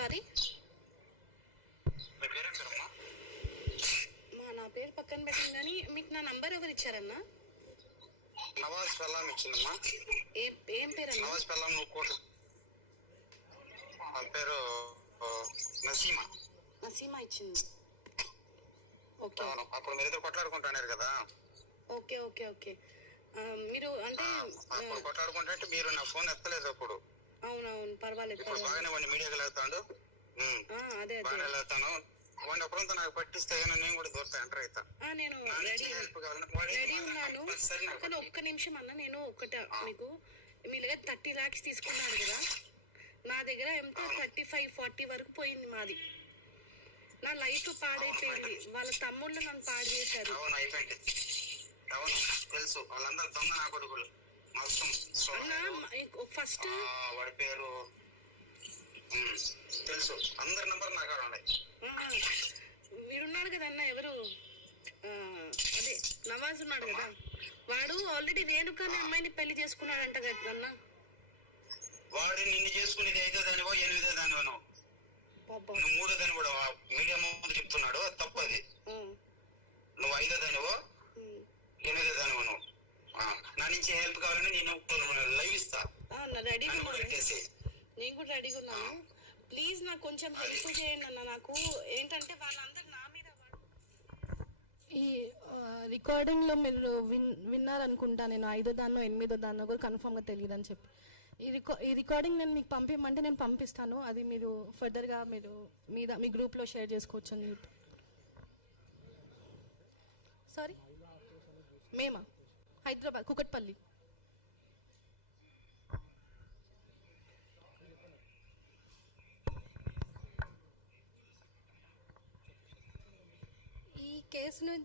Sorry, నా పేరు పక్కన పెట్టింది కానీ మీకు నా నంబర్ ఎవరు ఇచ్చారన్నా? నవాజ్ పెళ్ళాం ఇచ్చిందమ్మా. ఏం పేరు? నవాజ్ పెళ్ళాం పేరు నసీమా. నసీమా ఇచ్చింది. ఓకే, అప్పుడు మీరైతే కొట్లాడుకుంటున్నారు కదా. Okay okay okay. మీరు అంటే కొట్లాడుకుంటే మీరు నా ఫోన్ ఎత్తలేదు అప్పుడు. అవునవును, పర్వాలేదు. ఇప్పుడు బాగానే వాడిని మీడియాకి వెళ్తాడు. అదే బాగానే వెళ్తాను. వాడిని అప్పుడంతా నాకు పట్టిస్తే నేను కూడా దూరతా ఎంటర్ అవుతా. నేను రెడీ ఉన్నాను. కానీ ఒక్క నిమిషం అన్న, నేను ఒకటి మీకు, మీ దగ్గర 30 lakhs తీసుకున్నాడు కదా, నా దగ్గర ఎంత 35-40 వరకు పోయింది మాది. నా లైఫ్ పాడైపోయింది. వాళ్ళ తమ్ముళ్ళు నన్ను పాడు చేశారు. అవును, అయిపోయింది. అవును తెలుసు, వాళ్ళందరూ దొంగ నా కొడుకులు. ఫస్ట్ వాడి పేరు తెలుసు, అందరి నంబర్ నా కాడ ఉన్నాయి. వీడున్నాడు కదా అన్న, ఎవరు అదే నవాజ్ ఉన్నాడు కదా, వాడు ఆల్రెడీ రేణుకాని అమ్మాయిని పెళ్లి చేసుకున్నాడంట కదా అన్న. వాడు నిన్ను చేసుకునేది 5వ దానివో 8వ దానివో, నువ్వు 3వ దాని కూడా మీడియా ముందు చెప్తున్నాడు. అది తప్పది. నువ్వు 5వ దానివో 8వ దానివో. నువ్వు నా నుంచి హెల్ప్ కావాలని నేను లైవ్ ఇస్తా. నేను కూడా రెడీగా ఉన్నాను. ప్లీజ్ నాకు కొంచెం హెల్ప్ చేయండి అన్న. నాకు ఏంటంటే వాళ్ళందరూ నా మీద, ఈ రికార్డింగ్ లో మీరు విన్నారనుకుంటా. నేను 5వ దాన్నో 8వ దాన్నో కూడా కన్ఫర్మ్ గా తెలియదు అని చెప్పి, ఈ రికార్డింగ్ నేను మీకు పంపించమంటే నేను పంపిస్తాను. అది మీరు ఫర్దర్ గా మీరు మీ గ్రూప్ లో షేర్ చేసుకోవచ్చు అని చెప్పి. సారీ, మేమా హైదరాబాద్, కుకట్పల్లి. ఈ కేసు